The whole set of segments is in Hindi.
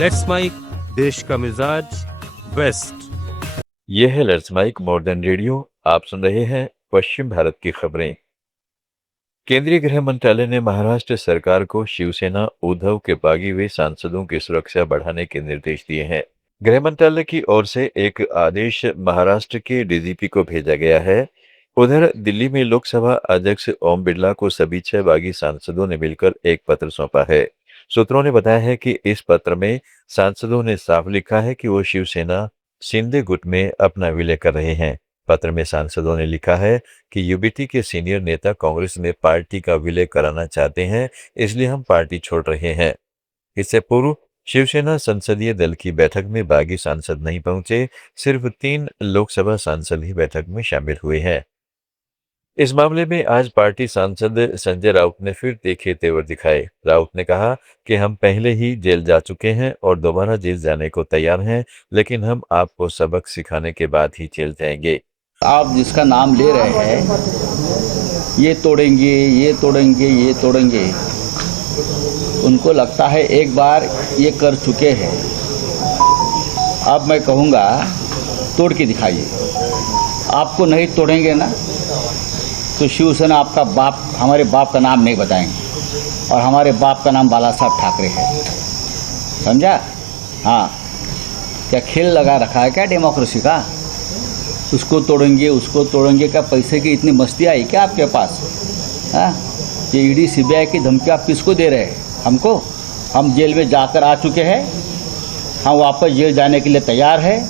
लेट्स माइक, देश का मिजाज, वेस्ट। यह है लेट्स माइक मॉडर्न रेडियो। आप सुन रहे हैं पश्चिम भारत की खबरें। केंद्रीय गृह मंत्रालय ने महाराष्ट्र सरकार को शिवसेना उद्धव के बागी हुए सांसदों की सुरक्षा बढ़ाने के निर्देश दिए हैं। गृह मंत्रालय की ओर से एक आदेश महाराष्ट्र के डीजीपी को भेजा गया है। उधर दिल्ली में लोकसभा अध्यक्ष ओम बिरला को सभी 6 बागी सांसदों ने मिलकर एक पत्र सौंपा है। सूत्रों ने बताया है कि इस पत्र में सांसदों ने साफ लिखा है कि वो शिवसेना शिंदे गुट में अपना विलय कर रहे हैं। पत्र में सांसदों ने लिखा है कि यूबीटी के सीनियर नेता कांग्रेस में पार्टी का विलय कराना चाहते हैं, इसलिए हम पार्टी छोड़ रहे हैं। इससे पूर्व शिवसेना संसदीय दल की बैठक में बागी सांसद नहीं पहुंचे, सिर्फ 3 लोकसभा सांसद ही बैठक में शामिल हुए हैं। इस मामले में आज पार्टी सांसद संजय राउत ने फिर तीखे तेवर दिखाए। राउत ने कहा कि हम पहले ही जेल जा चुके हैं और दोबारा जेल जाने को तैयार हैं, लेकिन हम आपको सबक सिखाने के बाद ही जेल जाएंगे। आप जिसका नाम ले रहे हैं, ये तोड़ेंगे, ये तोड़ेंगे, ये तोड़ेंगे, उनको लगता है एक बार ये कर चुके हैं। अब मैं कहूँगा तोड़ के दिखाइए। आपको नहीं तोड़ेंगे ना तो शिवसेना आपका बाप, हमारे बाप का नाम नहीं बताएंगे, और हमारे बाप का नाम बाला साहब ठाकरे है। समझा? हाँ, क्या खेल लगा रखा है क्या डेमोक्रेसी का? उसको तोड़ेंगे, उसको तोड़ेंगे, क्या पैसे की इतनी मस्ती आई क्या आपके पास? हाँ, ये ईडी सीबीआई की धमकी आप किसको दे रहे हैं? हमको? हम जेल में जाकर आ चुके हैं, हम वापस जेल जाने के लिए तैयार हैं,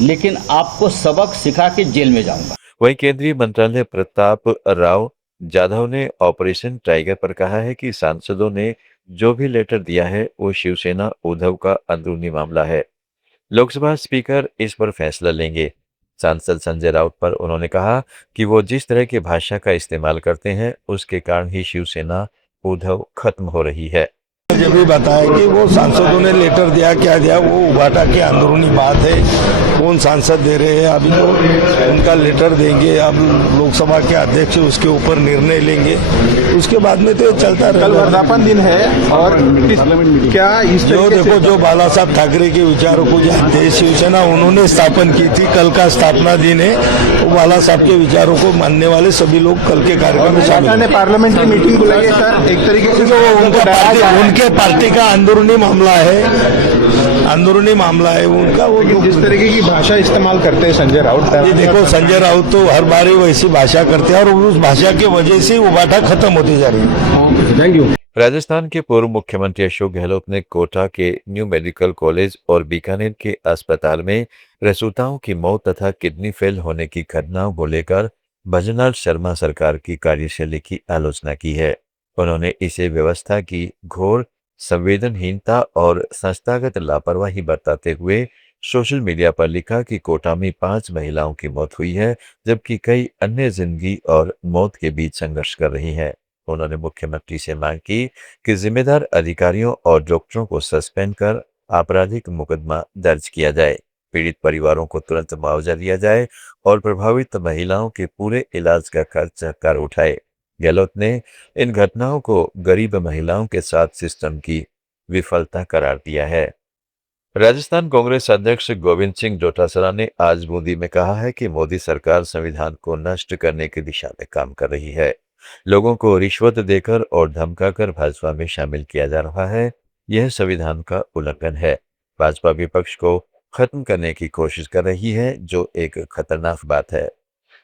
लेकिन आपको सबक सिखा के जेल में जाऊंगा। वहीं केंद्रीय मंत्रालय प्रताप राव जाधव ने ऑपरेशन टाइगर पर कहा है कि सांसदों ने जो भी लेटर दिया है वो शिवसेना उद्धव का अंदरूनी मामला है। लोकसभा स्पीकर इस पर फैसला लेंगे। सांसद संजय राउत पर उन्होंने कहा कि वो जिस तरह की भाषा का इस्तेमाल करते हैं उसके कारण ही शिवसेना उद्धव खत्म हो रही है। मुझे भी बताया कि वो सांसदों ने लेटर दिया, क्या दिया वो उबाटा की अंदरूनी बात है। कौन सांसद दे रहे हैं अभी तो उनका लेटर देंगे, अब लोकसभा के अध्यक्ष उसके ऊपर निर्णय लेंगे, उसके बाद में तो ये चलता रहेगा। कल वर्धापन दिन है और क्या इस जो देखो जो बाला साहब ठाकरे के विचारों को जानते शिवसेना उन्होंने स्थापन की थी, कल का स्थापना दिन है, वो बाला साहब के विचारों को मानने वाले सभी लोग कल के कार्यक्रम में शामिल ने पार्लियामेंट्री मीटिंग बुलाई है सर। एक तरीके से उनके पार्टी का अंदरूनी मामला है, अंदरूनी मामला है उनका। वो जिस तरीके की भाषा इस्तेमाल करते हैं संजय राउत, ये देखो संजय राउत तो हर बार ही वैसी भाषा करते हैं और उस भाषा की वजह से उबाटा खत्म होती जा रही है। Thank you. राजस्थान के पूर्व मुख्यमंत्री अशोक गहलोत ने कोटा के न्यू मेडिकल कॉलेज और बीकानेर के अस्पताल में रसूताओं की मौत तथा किडनी फेल होने की घटनाओं को लेकर भजनलाल शर्मा सरकार की कार्यशैली की आलोचना की है। उन्होंने इसे व्यवस्था की घोर संवेदनहीनता और संस्थागत लापरवाही बताते हुए सोशल मीडिया पर लिखा कि कोटा में 5 महिलाओं की मौत हुई है, जबकि कई अन्य जिंदगी और मौत के बीच संघर्ष कर रही हैं। उन्होंने मुख्यमंत्री से मांग की कि जिम्मेदार अधिकारियों और डॉक्टरों को सस्पेंड कर आपराधिक मुकदमा दर्ज किया जाए, पीड़ित परिवारों को तुरंत मुआवजा दिया जाए और प्रभावित महिलाओं के पूरे इलाज का खर्च सरकार उठाए। गहलोत ने इन घटनाओं को गरीब महिलाओं के साथ सिस्टम की विफलता करार दिया है। राजस्थान कांग्रेस अध्यक्ष गोविंद सिंह डोटासरा ने आज बूंदी में कहा है कि मोदी सरकार संविधान को नष्ट करने की दिशा में काम कर रही है। लोगों को रिश्वत देकर और धमकाकर भाजपा में शामिल किया जा रहा है। यह संविधान का उल्लंघन है। भाजपा विपक्ष को खत्म करने की कोशिश कर रही है, जो एक खतरनाक बात है।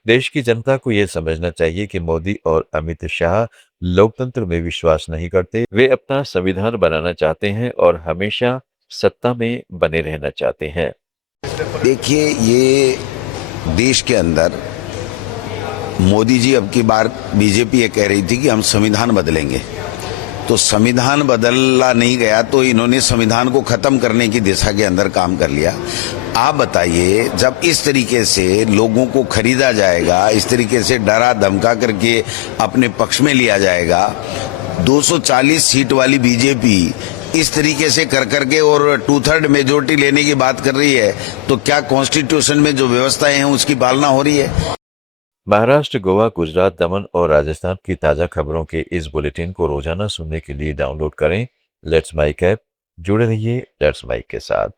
देश की जनता को यह समझना चाहिए कि मोदी और अमित शाह लोकतंत्र में विश्वास नहीं करते। वे अपना संविधान बनाना चाहते हैं और हमेशा सत्ता में बने रहना चाहते हैं। देखिए, ये देश के अंदर मोदी जी अब की बार बीजेपी ये कह रही थी कि हम संविधान बदलेंगे, तो संविधान बदला नहीं गया तो इन्होंने संविधान को खत्म करने की दिशा के अंदर काम कर लिया। आप बताइए, जब इस तरीके से लोगों को खरीदा जाएगा, इस तरीके से डरा धमका करके अपने पक्ष में लिया जाएगा, 240 सीट वाली बीजेपी इस तरीके से कर करके और 2/3 मेजोरिटी लेने की बात कर रही है, तो क्या कॉन्स्टिट्यूशन में जो व्यवस्थाएं हैं उसकी पालना हो रही है? महाराष्ट्र, गोवा, गुजरात, दमन और राजस्थान की ताज़ा खबरों के इस बुलेटिन को रोजाना सुनने के लिए डाउनलोड करें लेट्स माइक ऐप जुड़े रहिए डर्स माइक के साथ।